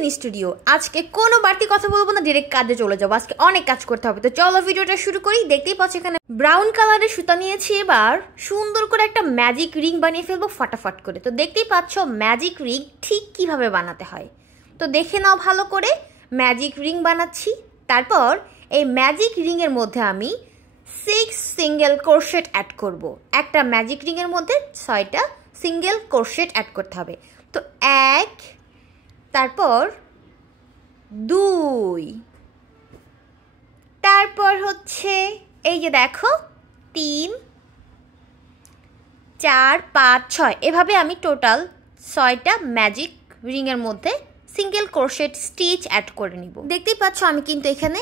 Chain studio. আজকে কোনো বাড়তি কথা বলবো না, ডাইরেক্ট কাজে চলে যাবো। আজকে অনেক কাজ করতে হবে, তো চলো ভিডিওটা শুরু করি। দেখতেই পাচ্ছ এখানে ব্রাউন কালারের সুতা নিয়েছি। এবার সুন্দর করে একটা ম্যাজিক রিং বানিয়ে ফেলবো ফটাফট করে। তো দেখতেই পাচ্ছ ম্যাজিক রিং ঠিক কিভাবে বানাতে হয়, তো দেখে নাও ভালো করে। ম্যাজিক রিং বানাচ্ছি। তারপর এই ম্যাজিক রিংয়ের মধ্যে আমি 6 সিঙ্গেল ক্রোশেট অ্যাড করব। একটা ম্যাজিক রিংয়ের মধ্যে 6টা সিঙ্গেল ক্রোশেট অ্যাড করতে হবে। তো 1, তারপর 2, তারপর হচ্ছে এই যে দেখো 3, 4, 5, 6, এভাবে আমি টোটাল 6টা ম্যাজিক রিংয়ের মধ্যে সিঙ্গেল ক্রোশেট স্টিচ অ্যাড করে নিব। দেখতেই পাচ্ছ আমি কিন্তু এখানে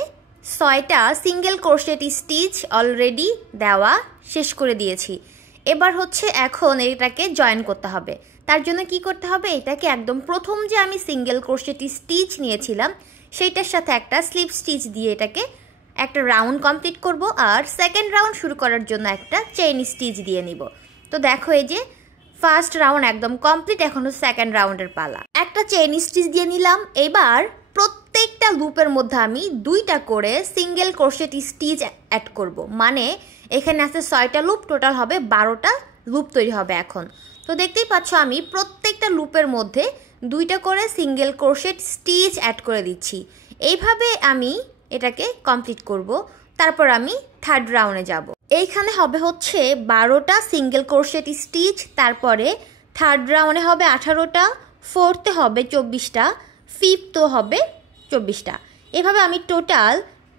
6টা সিঙ্গেল ক্রোশেট স্টিচ অলরেডি দেওয়া শেষ করে দিয়েছি। এবার হচ্ছে এখন এটাকে জয়েন করতে হবে। তার জন্য কি করতে হবে, এটাকে একদম প্রথম যে আমি সিঙ্গেল ক্রোশেট স্টিচ নিয়েছিলাম সেইটার সাথে একটা স্লিপ স্টিচ দিয়ে এটাকে একটা রাউন্ড কমপ্লিট করব। আর সেকেন্ড রাউন্ড শুরু করার জন্য একটা চেইন স্টিচ দিয়ে নিব। তো দেখো এই যে ফার্স্ট রাউন্ড একদম কমপ্লিট, এখন সেকেন্ড রাউন্ডের পালা। একটা চেইন স্টিচ দিয়ে নিলাম। এবার প্রত্যেকটা লুপের মধ্যে আমি 2টা করে সিঙ্গেল ক্রোশেট স্টিচ অ্যাড করব। মানে এখানে আছে 6টা লুপ, টোটাল হবে 12টা লুপ তৈরি হবে এখন। তো দেখতেই পাচ্ছ আমি প্রত্যেকটা লুপের মধ্যে 2টা করে সিঙ্গেল ক্রোশেট স্টিচ অ্যাড করে দিচ্ছি। এইভাবে আমি এটাকে কমপ্লিট করব। তারপর আমি থার্ড রাউন্ডে যাব। এইখানে হবে হচ্ছে 12টা সিঙ্গেল ক্রোশেট স্টিচ। তারপরে থার্ড রাউন্ডে হবে 18টা, ফোর্থে হবে 24টা, ফিফথও হবে 24টা। এভাবে আমি টোটাল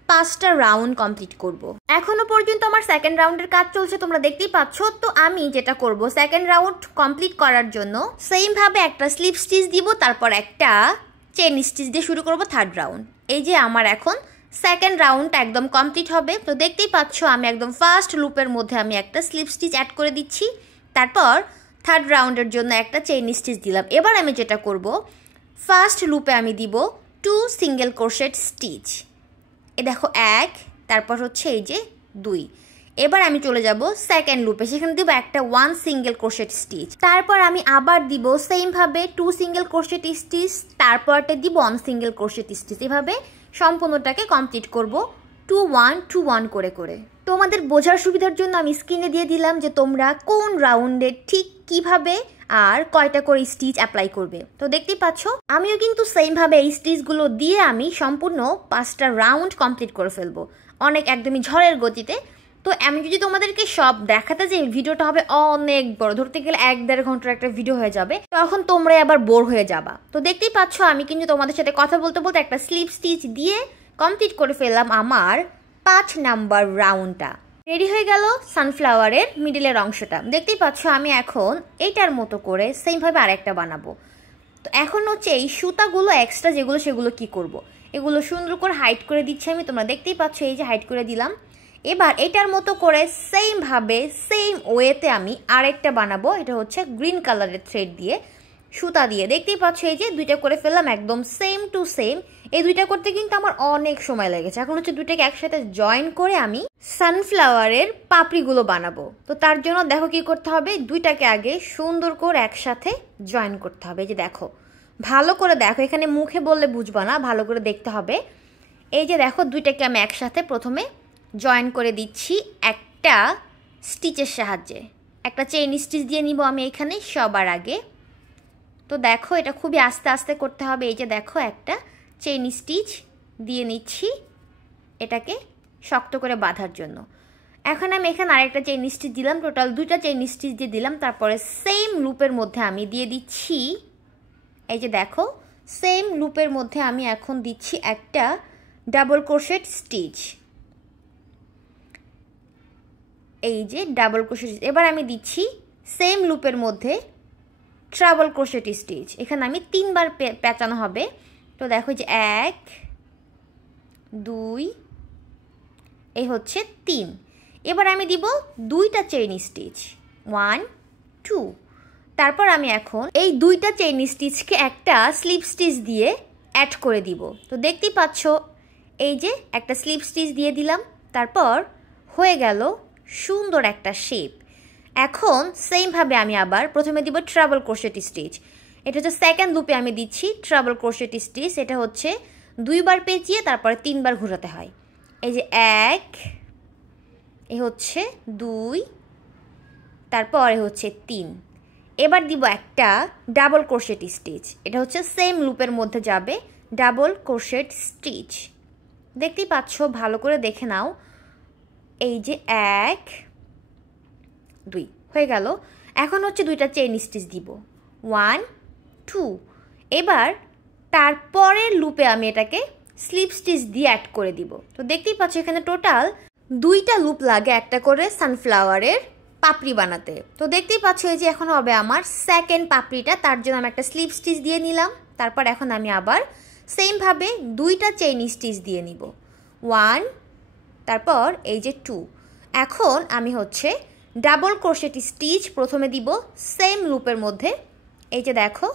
5টা রাউন্ড কমপ্লিট করব। এখনো পর্যন্ত আমার সেকেন্ড রাউন্ডের কাজ চলছে, তোমরা দেখতেই পাচ্ছ। তো আমি যেটা করব, সেকেন্ড রাউন্ড কমপ্লিট করার জন্য সেম ভাবে একটা স্লিপ স্টিচ দিব, তারপর একটা চেইন স্টিচ দিয়ে শুরু করব থার্ড রাউন্ড। এই যে আমার এখন সেকেন্ড রাউন্ডটা একদম কমপ্লিট হবে। তো দেখতেই পাচ্ছ আমি একদম ফার্স্ট লুপের মধ্যে আমি একটা স্লিপ স্টিচ অ্যাড করে দিচ্ছি। তারপর থার্ড রাউন্ডের জন্য একটা চেইন স্টিচ দিলাম। এবার আমি যেটা করব, ফার্স্ট লুপে আমি দিব 2 সিঙ্গেল ক্রোশেট স্টিচ। এ দেখো 1, তারপর হচ্ছে এই যে 2। এবার আমি চলে যাব সেকেন্ড লুপে, সেখানে দিব একটা 1 সিঙ্গেল ক্রোশেট স্টিচ। তারপর আমি আবার দিব সেম ভাবে 2 সিঙ্গেল ক্রোশেট স্টিচ, তারপরটা দিব 1 সিঙ্গেল ক্রোশেট স্টিচ। এভাবে সম্পূর্ণটাকে কমপ্লিট করব 2 1 2 1 করে করে। তোমাদের বোঝার সুবিধার জন্য আমি স্ক্রিনে দিয়ে দিলাম যে তোমরা কোন রাউন্ডে ঠিক কিভাবে আর কয়টা করে স্টিচ অ্যাপ্লাই করবে। তো দেখতেই পাচ্ছ আমিও কিন্তু সেম ভাবে এই স্টিচগুলো দিয়ে আমি সম্পূর্ণ 5টা রাউন্ড কমপ্লিট করে ফেলবো, অনেক একদমই ঝড়ের গতিতে। তো আমি যদি তোমাদেরকে সব দেখাতে যে ভিডিওটা হবে অনেক বড়, ধরতে গেলে 1-1.5 ঘন্টার একটা ভিডিও হয়ে যাবে, তখন তোমরা আবার বোর হয়ে যাবা। তো দেখতেই পাচ্ছ আমি কিন্তু তোমাদের সাথে কথা বলতে বলতে একটা স্লিপ স্টিচ দিয়ে কমপ্লিট করে ফেললাম আমার 5 নাম্বার রাউন্ডটা। রেডি হয়ে গেল সানফ্লাওয়ারের মিডিলের অংশটা। দেখতেই পাচ্ছ আমি এখন এইটার মতো করে সেমভাবে আরেকটা বানাবো। তো এখন হচ্ছে এই সুতাগুলো এক্সট্রা যেগুলো সেগুলো কি করব, এগুলো সুন্দর করে হাইড করে দিচ্ছি আমি। তোমরা দেখতেই পাচ্ছ এই যে হাইড করে দিলাম। এবার এটার মতো করে সেম ভাবে সেম ওয়েতে আমি আরেকটা বানাবো। এটা হচ্ছে গ্রিন কালারের থ্রেড দিয়ে সুতা দিয়ে। দেখতেই পাচ্ছ এই যে 2টা করে ফেললাম একদম সেম টু সেম। এই 2টা করতে কিন্তু আমার অনেক সময় লেগেছে। এখন হচ্ছে 2টাকে একসাথে জয়েন করে আমি সানফ্লাওয়ারের পাপড়িগুলো বানাবো। তো তার জন্য দেখো কি করতে হবে, 2টাকে আগে সুন্দর করে একসাথে জয়েন করতে হবে। এই যে দেখো, ভালো করে দেখো, এখানে মুখে বললে বুঝবা না, ভালো করে দেখতে হবে। এই যে দেখো 2টাকে আমি একসাথে প্রথমে জয়েন করে দিচ্ছি একটা স্টিচের সাহায্যে। একটা চেইন স্টিচ দিয়ে নিব আমি এখানে সবার আগে। তো দেখো এটা খুবই আস্তে আস্তে করতে হবে। এই যে দেখো একটা চেইন স্টিচ দিয়ে নিচ্ছি এটাকে শক্ত করে বাঁধার জন্য। এখন আমি এখানে আরেকটা চেইন স্টিচ দিলাম, টোটাল 2টা চেইন স্টিচ দিয়ে দিলাম। তারপরে সেম লুপের মধ্যে আমি দিয়ে দিচ্ছি, এই যে দেখো সেম লুপের মধ্যে আমি এখন দিচ্ছি একটা ডাবল ক্রোশেট স্টিচ। এই যে ডাবল ক্রোশেট। এবার আমি দিচ্ছি সেম লুপের মধ্যে ট্রাবল ক্রোশেট স্টিচ। এখানে আমি 3বার পেঁচানো হবে। তো দেখো যে 1 2, এই হচ্ছে 3। এবার আমি দিব 2টা চেইন স্টিচ 1 2। তারপর আমি এখন এই 2টা চেইন স্টিচকে একটা স্লিপ স্টিচ দিয়ে অ্যাড করে দিব। তো দেখতেই পাচ্ছ এই যে একটা স্লিপ স্টিচ দিয়ে দিলাম, তারপর হয়ে গেল সুন্দর একটা শেপ। এখন সেম ভাবে আমি আবার প্রথমে দিব ট্রাবল ক্রোশেট স্টিচ। এটা হচ্ছে সেকেন্ড লুপে আমি দিচ্ছি ট্রাবল ক্রোশেট স্টিচ। এটা হচ্ছে 2 বার পেঁচিয়ে তারপরে 3 বার ঘোরাতে হয়। এই যে 1, এ হচ্ছে 2, তারপরে হচ্ছে 3। এবার দিব একটা ডাবল ক্রোশেট স্টিচ। এটা হচ্ছে সেম লুপের মধ্যে যাবে ডাবল ক্রোশেট স্টিচ। দেখতেই পাচ্ছ, ভালো করে দেখে নাও। এই যে 1, 2 হয়ে গেল। এখন হচ্ছে 2টা চেইন স্টিচ দিব, 1, 2। এবার তারপরের লুপে আমি এটাকে স্লিপ স্টিচ দিয়ে অ্যাড করে দিব। তো দেখতেই পাচ্ছ এখানে টোটাল 2টা লুপ লাগে একটা করে সানফ্লাওয়ারের পাপড়ি বানাতে। তো দেখতেই পাচ্ছ এই যে এখন হবে আমার সেকেন্ড পাপড়িটা, তার জন্য আমি একটা স্লিপ স্টিচ দিয়ে নিলাম। তারপর এখন আমি আবার সেমভাবে 2টা চেইন স্টিচ দিয়ে নিব, 1, তারপর এই যে 2। এখন আমি হচ্ছে ডাবল ক্রোশেট স্টিচ প্রথমে দিব সেম লুপের মধ্যে। এই যে দেখো,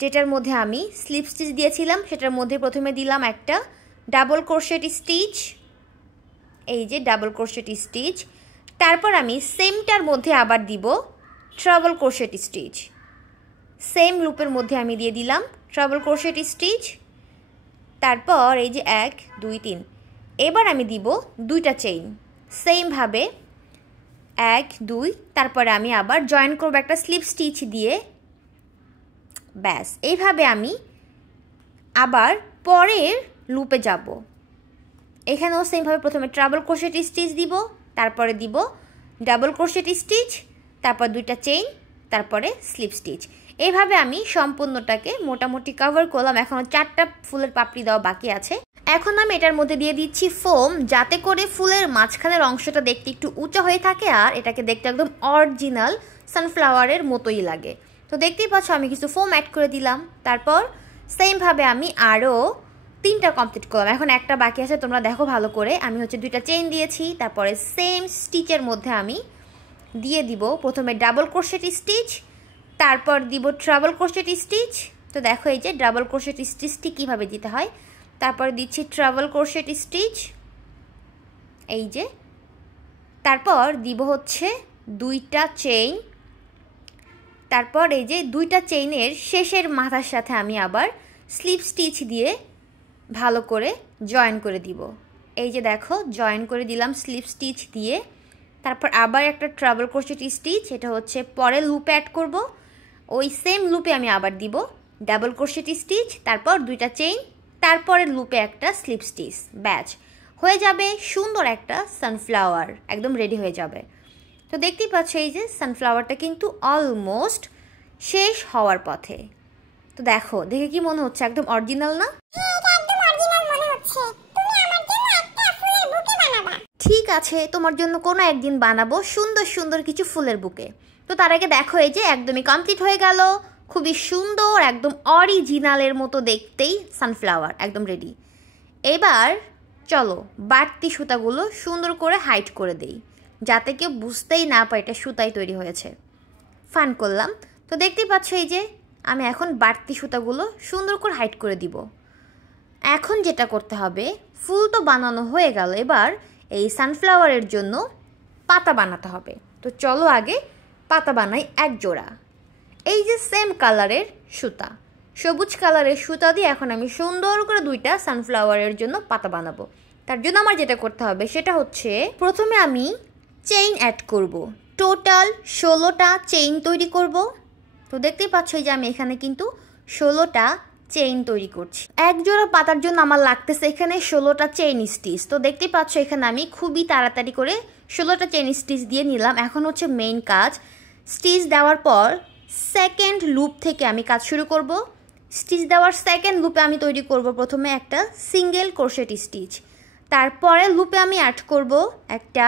যেটার মধ্যে আমি স্লিপ স্টিচ দিয়েছিলাম সেটার মধ্যে প্রথমে দিলাম একটা ডাবল ক্রোশেট স্টিচ। এই যে ডাবল ক্রোশেট স্টিচ। তারপর আমি সেমটার মধ্যে আবার দিব ট্রাবল ক্রোশেট স্টিচ। সেম লুপের মধ্যে আমি দিয়ে দিলাম ট্রাবল ক্রোশেট স্টিচ। তারপর এই যে 1, 2, 3। এবার আমি দিব 2টা চেইন সেমভাবে 1, 2। তারপরে আমি আবার জয়েন করব একটা স্লিপ স্টিচ দিয়ে। ব্যাস, এইভাবে আমি আবার পরের লুপে যাব। এখানেও সেমভাবে প্রথমে ট্রাবল ক্রোশেট স্টিচ দিব, তারপরে দিব ডাবল ক্রোশেট স্টিচ, তারপর 2টা চেইন, তারপরে স্লিপ স্টিচ। এইভাবে আমি সম্পূর্ণটাকে মোটামুটি কভার করলাম। এখনও 4টা ফুলের পাপড়ি দেওয়া বাকি আছে। এখন আমি এটার মধ্যে দিয়ে দিচ্ছি ফোম, যাতে করে ফুলের মাঝখানের অংশটা দেখতে একটু উঁচা হয়ে থাকে আর এটাকে দেখতে একদম অরিজিনাল সানফ্লাওয়ারের মতোই লাগে। তো দেখতেই পাচ্ছ আমি কিছু ফোম অ্যাড করে দিলাম। তারপর সেমভাবে আমি আরও 3টা কমপ্লিট করলাম। এখন একটা বাকি আছে, তোমরা দেখো ভালো করে। আমি হচ্ছে 2টা চেইন দিয়েছি, তারপরে সেম স্টিচের মধ্যে আমি দিয়ে দিব প্রথমে ডাবল ক্রোশেট স্টিচ, তারপর দিব ট্রাবল ক্রোশেট স্টিচ। তো দেখো এই যে ডাবল ক্রোশেট স্টিচটি কীভাবে দিতে হয়। তারপরে দিচ্ছি ট্রাবল ক্রোশেট স্টিচ, এই যে। তারপর দিব হচ্ছে 2টা চেইন। তারপর এই যে 2টা চেইনের শেষের মাথার সাথে আমি আবার স্লিপ স্টিচ দিয়ে ভালো করে জয়েন করে দিব। এই যে দেখো, জয়েন করে দিলাম স্লিপ স্টিচ দিয়ে। তারপর আবার একটা ট্রাবল ক্রোশেট স্টিচ, এটা হচ্ছে পরের লুপে অ্যাড করব। ওই সেম লুপে আমি আবার দিব ডাবল ক্রোশেট স্টিচ, তারপর 2টা চেইন, তারপরের লুপে একটা স্লিপ স্টিচ। ব্যাচ হয়ে যাবে সুন্দর একটা সানফ্লাওয়ার, একদম রেডি হয়ে যাবে। তো দেখতেই পাচ্ছ এই যে সানফ্লাওয়ারটা কিন্তু অলমোস্ট শেষ হওয়ার পথে। তো দেখো, দেখে কি মনে হচ্ছে একদম অরিজিনাল না? ঠিক আছে, তোমার জন্য কোনো একদিন বানাবো সুন্দর সুন্দর কিছু ফুলের বুকে। তো তার আগে দেখো এই যে একদমই কমপ্লিট হয়ে গেল। খুবই সুন্দর, একদম অরিজিনালের মতো দেখতেই সানফ্লাওয়ার একদম রেডি। এবার চলো বাড়তি সুতাগুলো সুন্দর করে হাইড করে দেই, যাতে কেউ বুঝতেই না পারে এটা সুতাই তৈরি হয়েছে। ফান করলাম। তো দেখতেই পাচ্ছ এই যে আমি এখন বাড়তি সুতাগুলো সুন্দর করে হাইড করে দিব। এখন যেটা করতে হবে, ফুল তো বানানো হয়ে গেল, এবার এই সানফ্লাওয়ারের জন্য পাতা বানাতে হবে। তো চলো আগে পাতা বানাই 1 জোড়া। এই যে সেম কালারের সুতা, সবুজ কালারের সুতা দিয়ে এখন আমি সুন্দর করে 2টা সানফ্লাওয়ারের জন্য পাতা বানাবো। তার জন্য আমার যেটা করতে হবে সেটা হচ্ছে প্রথমে আমি চেইন অ্যাড করব। টোটাল 16টা চেইন তৈরি করব। তো দেখতেই পাচ্ছ যে আমি এখানে কিন্তু 16টা চেইন তৈরি করছি। 1 জোড়া পাতার জন্য আমার লাগতেছে এখানে 16টা চেইন স্টিচ। তো দেখতেই পাচ্ছ এখানে আমি খুবই তাড়াতাড়ি করে 16টা চেইন স্টিচ দিয়ে নিলাম। এখন হচ্ছে মেইন কাজ, স্টিচ দেওয়ার পর সেকেন্ড লুপ থেকে আমি কাজ শুরু করব। স্টিচ দেওয়ার সেকেন্ড লুপে আমি তৈরি করব প্রথমে একটা সিঙ্গেল ক্রোশেট স্টিচ। তারপরে লুপে আমি অ্যাড করব একটা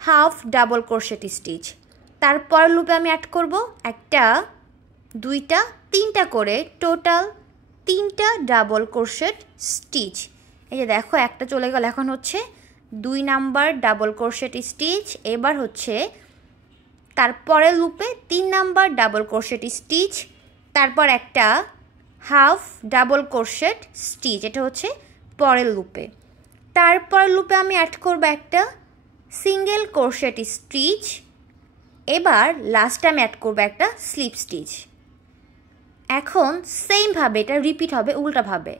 হাফ ডাবল ক্রোশেট স্টিচ। তারপর লুপে আমি অ্যাড করব একটা, 2টা, 3টা করে টোটাল 3টা ডাবল ক্রোশেট স্টিচ। এই যে দেখো একটা চলে গেল। এখন হচ্ছে 2 নাম্বার ডাবল ক্রোশেট স্টিচ। এবার হচ্ছে তারপরের লুপে 3 নাম্বার ডাবল ক্রোশেট স্টিচ, তারপর একটা হাফ ডাবল ক্রোশেট স্টিচ, এটা হচ্ছে পরের লুপে। তারপর লুপে আমি অ্যাড করব একটা সিঙ্গেল ক্রোশেট স্টিচ। এবার লাস্টে আমি অ্যাড করব একটা স্লিপ স্টিচ। এখন সেম ভাবে এটা রিপিট হবে উল্টাভাবে।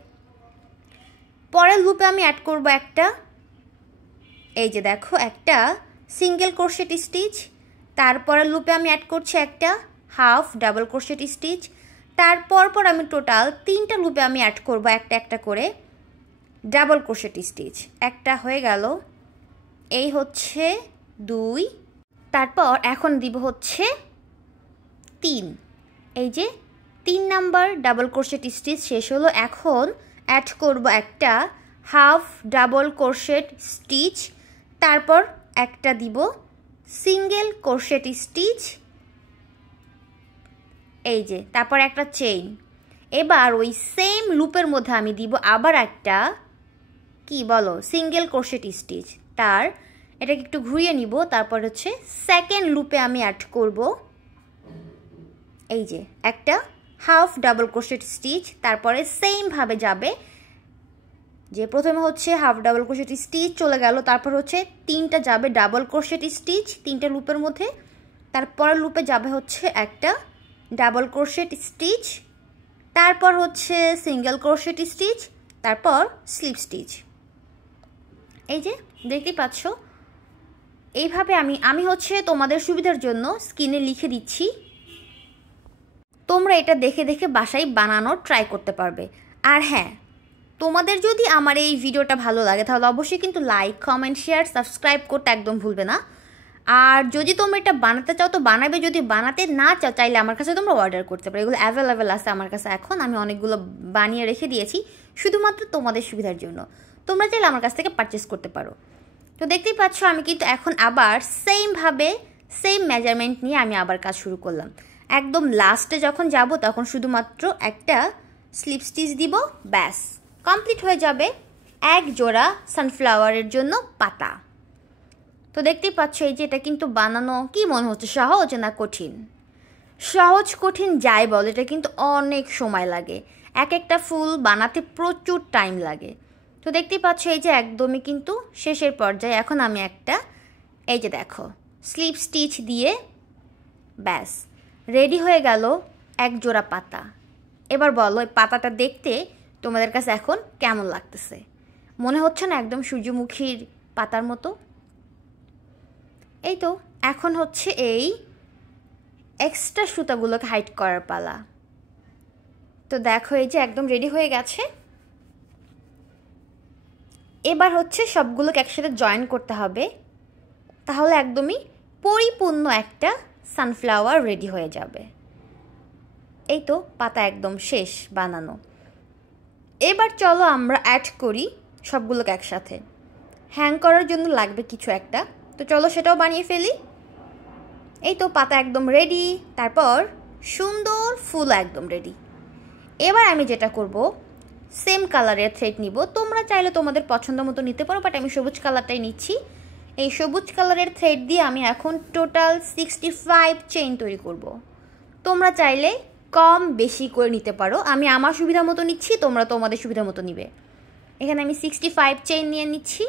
পরের লুপে আমি অ্যাড করব একটা, এই যে দেখো একটা সিঙ্গেল ক্রোশেট স্টিচ। তারপরের লুপে আমি অ্যাড করছি একটা হাফ ডাবল ক্রোশেট স্টিচ। তারপর আমি টোটাল 3টা লুপে আমি অ্যাড করব একটা একটা করে ডাবল ক্রোশেট স্টিচ। একটা হয়ে গেল, এই হচ্ছে 2, তারপর এখন দিব হচ্ছে 3। এই যে 3 নাম্বার ডাবল ক্রোশেট স্টিচ শেষ হলো। এখন অ্যাড করব একটা হাফ ডাবল ক্রোশেট স্টিচ, তারপর একটা দিব সিঙ্গেল ক্রোশেট স্টিচ, এই যে তারপর একটা চেইন। এবার ওই সেম লুপের মধ্যে আমি দিব আবার একটা কি বলো সিঙ্গেল ক্রোশেট স্টিচ। এটাকে একটু ঘুরিয়ে নিব। তারপর হচ্ছে সেকেন্ড লুপে আমি অ্যাড করব এই যে একটা হাফ ডাবল ক্রোশেট স্টিচ। তারপরে সেম ভাবে যাবে, যে প্রথমে হচ্ছে হাফ ডাবল ক্রোশেট স্টিচ চলে গেল, তারপর হচ্ছে 3টা যাবে ডাবল ক্রোশেট স্টিচ 3টে লুপের মধ্যে। তারপরের লুপে যাবে হচ্ছে একটা ডাবল ক্রোশেট স্টিচ, তারপর হচ্ছে সিঙ্গেল ক্রোশেট স্টিচ, তারপর স্লিপ স্টিচ। এই যে দেখতেই পাচ্ছ, এইভাবে আমি হচ্ছে তোমাদের সুবিধার জন্য স্ক্রিনে লিখে দিচ্ছি, তোমরা এটা দেখে দেখে বাসায় বানানোর ট্রাই করতে পারবে। আর হ্যাঁ, তোমাদের যদি আমার এই ভিডিওটা ভালো লাগে তাহলে অবশ্যই কিন্তু লাইক কমেন্ট শেয়ার সাবস্ক্রাইব করতে একদম ভুলবে না। আর যদি তোমরা এটা বানাতে চাও তো বানাবে, যদি বানাতে না চাও চাইলে আমার কাছে তোমরা অর্ডার করতে পারো। এগুলো অ্যাভেলেবেল আছে আমার কাছে এখন, আমি অনেকগুলো বানিয়ে রেখে দিয়েছি শুধুমাত্র তোমাদের সুবিধার জন্য। তোমরা চাইলে আমার কাছ থেকে পারচেস করতে পারো। তো দেখতেই পাচ্ছ আমি কিন্তু এখন আবার সেমভাবে সেম মেজারমেন্ট নিয়ে আমি আবার কাজ শুরু করলাম। একদম লাস্টে যখন যাব তখন শুধুমাত্র একটা স্লিপ স্টিচ দিব, ব্যাস কমপ্লিট হয়ে যাবে এক জোড়া সানফ্লাওয়ারের জন্য পাতা। তো দেখতেই পাচ্ছ এই যে এটা কিন্তু বানানো কি মনে হচ্ছে সহজ না কঠিন? সহজ কঠিন যাই বল, এটা কিন্তু অনেক সময় লাগে, এক একটা ফুল বানাতে প্রচুর টাইম লাগে। তো দেখতেই পাচ্ছ এই যে একদমই কিন্তু শেষের পর্যায়ে। এখন আমি একটা এই যে দেখো স্লিপ স্টিচ দিয়ে ব্যাস রেডি হয়ে গেল এক জোড়া পাতা। এবার বলো এই পাতাটা দেখতে তোমাদের কাছে এখন কেমন লাগতেছে? মনে হচ্ছে না একদম সূর্যমুখীর পাতার মতো? এই তো এখন হচ্ছে এই এক্সট্রা সুতাগুলোকে হাইড করার পালা। তো দেখো এই যে একদম রেডি হয়ে গেছে। এবার হচ্ছে সবগুলোকে একসাথে জয়েন করতে হবে, তাহলে একদমই পরিপূর্ণ একটা সানফ্লাওয়ার রেডি হয়ে যাবে। এই তো পাতা একদম শেষ বানানো। এবার চলো আমরা অ্যাড করি সবগুলোকে একসাথে। হ্যাং করার জন্য লাগবে কিছু একটা, তো চলো সেটাও বানিয়ে ফেলি। এই তো পাতা একদম রেডি, তারপর সুন্দর ফুল একদম রেডি। এবার আমি যেটা করব, সেম কালারের থ্রেড নিব। তোমরা চাইলে তোমাদের পছন্দ মতো নিতে পারো, বাট আমি সবুজ কালারটাই নিচ্ছি। এই সবুজ কালারের থ্রেড দিয়ে আমি এখন টোটাল 65 চেইন তৈরি করব। তোমরা চাইলে কম বেশি করে নিতে পারো, আমি আমার সুবিধা মতো নিচ্ছি, তোমরা তোমাদের সুবিধা মতো নিবে। এখানে আমি 65 চেইন নিয়ে নিচ্ছি।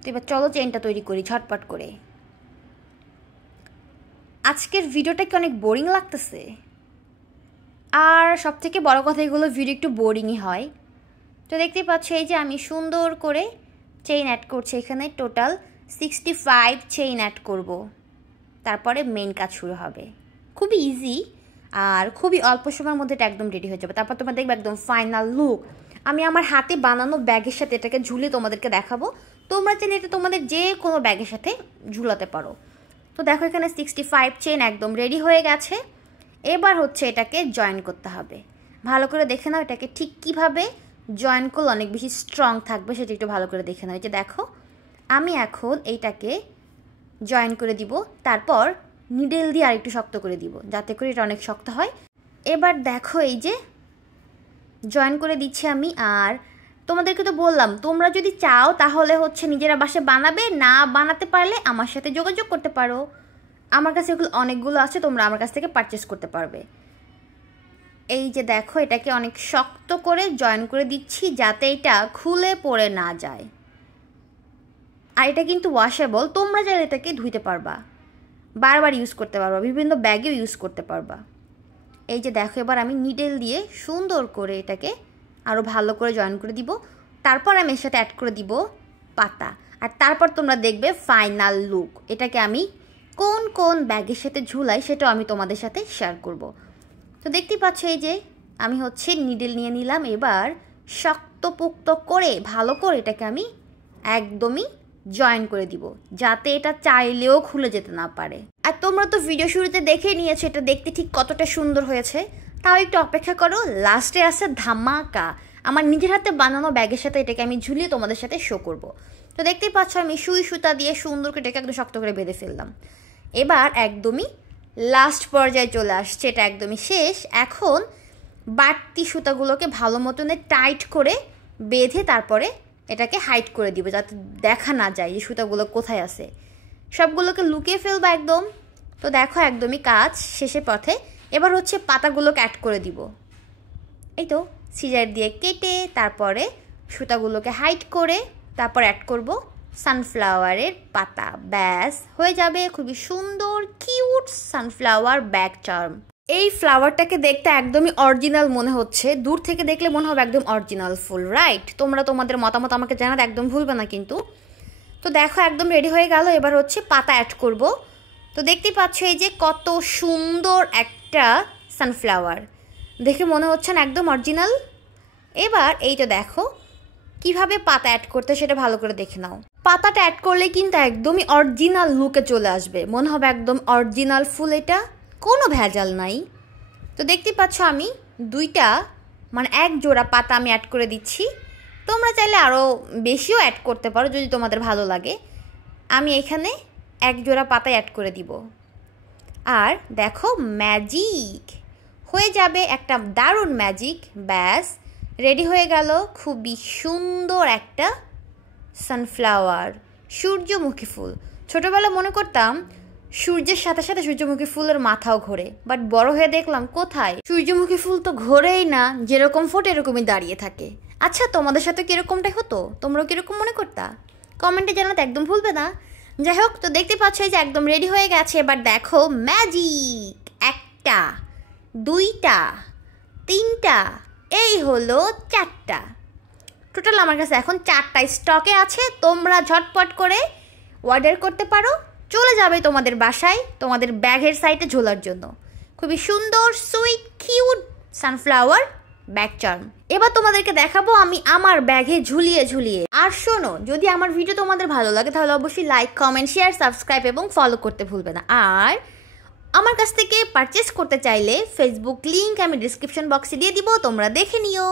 তো এবার চলো চেইনটা তৈরি করি ঝটপট করে। আজকের ভিডিওটা কি অনেক বোরিং লাগতেছে? আর সবথেকে বড় কথা এগুলো ভিডিও একটু বোরিংই হয়। তো দেখতেই পাচ্ছ এই যে আমি সুন্দর করে চেইন অ্যাড করছি, এখানে টোটাল 65 চেইন অ্যাড করব। তারপরে মেইন কাজ শুরু হবে। খুবই ইজি আর খুবই অল্প সময়ের মধ্যে এটা একদম রেডি হয়ে যাবে। তারপর তোমরা দেখবে একদম ফাইনাল লুক। আমি আমার হাতে বানানো ব্যাগের সাথে এটাকে ঝুলিয়ে তোমাদেরকে দেখাবো। তোমরা চাইলে এটা তোমাদের যে কোনো ব্যাগের সাথে ঝুলাতে পারো। তো দেখো এখানে 65 চেইন একদম রেডি হয়ে গেছে। এবার হচ্ছে এটাকে জয়েন করতে হবে। ভালো করে দেখে নাও এটাকে ঠিক কিভাবে জয়েন করলে অনেক বেশি স্ট্রং থাকবে সেটা একটু ভালো করে দেখে নাও। এই যে দেখো আমি এখন এইটাকে জয়েন করে দিব, তারপর নিডেল দিয়ে আর একটু শক্ত করে দিব যাতে করে এটা অনেক শক্ত হয়। এবার দেখো এই যে জয়েন করে দিচ্ছি আমি। আর তোমাদেরকে তো বললাম তোমরা যদি চাও তাহলে হচ্ছে নিজেরা বাসায় বানাবে, না বানাতে পারলে আমার সাথে যোগাযোগ করতে পারো। আমার কাছে এগুলো অনেকগুলো আছে, তোমরা আমার কাছ থেকে পারচেস করতে পারবে। এই যে দেখো এটাকে অনেক শক্ত করে জয়েন করে দিচ্ছি যাতে এটা খুলে পড়ে না যায়। আর এটা কিন্তু ওয়াশেবল, তোমরা চাইলে এটাকে ধুইতে পারবা, বারবার ইউজ করতে পারবা, বিভিন্ন ব্যাগেও ইউজ করতে পারবা। এই যে দেখো এবার আমি নিডেল দিয়ে সুন্দর করে এটাকে আরও ভালো করে জয়েন করে দিব। তারপর আমি এর সাথে অ্যাড করে দিব পাতা। আর তারপর তোমরা দেখবে ফাইনাল লুক। এটাকে আমি কোন কোন ব্যাগের সাথে ঝুলাই সেটাও আমি তোমাদের সাথে শেয়ার করব। তো দেখতেই পাচ্ছ এই যে আমি হচ্ছে নিডেল নিয়ে নিলাম। এবার শক্তপোক্ত করে ভালো করে এটাকে আমি একদমই জয়েন করে দিব, যাতে এটা চাইলেও খুলে যেতে না পারে। আর তোমরা তো ভিডিও শুরুতে দেখে নিয়েছো এটা দেখতে ঠিক কতটা সুন্দর হয়েছে। তাও একটু অপেক্ষা করো, লাস্টে আছে ধামাকা। আমার নিজের হাতে বানানো ব্যাগের সাথে এটাকে আমি ঝুলিয়ে তোমাদের সাথে শো করব। তো দেখতেই পাচ্ছ আমি সুই সুতা দিয়ে সুন্দর করে এটাকে একদম শক্ত করে বেঁধে ফেললাম। এবার একদমই লাস্ট পর্যায়ে চলে আসছে, এটা একদমই শেষ। এখন বাড়তি সুতাগুলোকে ভালো মতনে টাইট করে বেঁধে তারপরে এটাকে হাইড করে দিব, যাতে দেখা না যায় যে সুতাগুলো কোথায় আছে। সবগুলোকে লুকিয়ে ফেলবা একদম। তো দেখো একদমই কাজ শেষের পথে। এবার হচ্ছে পাতাগুলোকে অ্যাড করে দিব। এই তো সিজার দিয়ে কেটে তারপরে সুতাগুলোকে হাইড করে তারপর অ্যাড করব সানফ্লাওয়ারের পাতা। ব্যাস হয়ে যাবে খুবই সুন্দর কিউট সানফ্লাওয়ার ব্যাগ চার্ম। এই ফ্লাওয়ারটাকে দেখতে একদমই অরিজিনাল মনে হচ্ছে, দূর থেকে দেখলে মনে হবে একদম অরিজিনাল ফুল, রাইট? তোমরা তোমাদের মতামত আমাকে জানাতে একদম ভুলবে না কিন্তু। তো দেখো একদম রেডি হয়ে গেল। এবার হচ্ছে পাতা অ্যাড করব। তো দেখতেই পাচ্ছ এই যে কত সুন্দর একটা সানফ্লাওয়ার, দেখে মনে হচ্ছে না একদম অরিজিনাল? এবার এইটা দেখো কিভাবে পাতা অ্যাড করতে সেটা ভালো করে দেখে নাও। পাতাটা অ্যাড করলে কিন্তু একদমই অরিজিনাল লুকে চলে আসবে, মনে হবে একদম অরিজিনাল ফুল, এটা কোনো ভেজাল নাই। তো দেখতে পাচ্ছ আমি এক জোড়া পাতা আমি অ্যাড করে দিচ্ছি। তোমরা চাইলে আরও বেশিও অ্যাড করতে পারো যদি তোমাদের ভালো লাগে। আমি এখানে এক জোড়া পাতা অ্যাড করে দিব। আর দেখো ম্যাজিক হয়ে যাবে, একটা দারুণ ম্যাজিক। ব্যাস রেডি হয়ে গেল খুবই সুন্দর একটা সানফ্লাওয়ার সূর্যমুখী ফুল। ছোটোবেলা মনে করতাম সূর্যের সাথে সাথে সূর্যমুখী ফুলের মাথাও ঘোরে, বাট বড় হয়ে দেখলাম কোথায়, সূর্যমুখী ফুল তো ঘোরেই না, যেরকম ফোটে এরকমই দাঁড়িয়ে থাকে। আচ্ছা তোমাদের সাথে কীরকমটাই হতো? তোমরাও কীরকম মনে করতা? কমেন্টে জানাতে একদম ভুলবে না। যাই হোক, তো দেখতে পাচ্ছ যে একদম রেডি হয়ে গেছে। এবার দেখো ম্যাজিক, একটা, দুইটা, তিনটা, এই হলো চারটা। টোটাল আমার কাছে এখন 4টা স্টকে আছে। তোমরা ঝটপট করে অর্ডার করতে পারো, চলে যাবে তোমাদের বাসায় তোমাদের ব্যাগের সাইডে ঝোলার জন্য। খুবই সুন্দর sweet cute sunflower bag charm. এবার তোমাদেরকে দেখাবো আমি আমার ব্যাগে ঝুলিয়ে ঝুলিয়ে। আর শোনো, যদি আমার ভিডিও তোমাদের ভালো লাগে তাহলে অবশ্যই লাইক, কমেন্ট, শেয়ার, সাবস্ক্রাইব এবং ফলো করতে ভুলবে না। আর আমার কাছ থেকে পারচেস করতে চাইলে ফেসবুক লিংক আমি ডিসক্রিপশন বক্সে দিয়ে দিব, তোমরা দেখে নিও।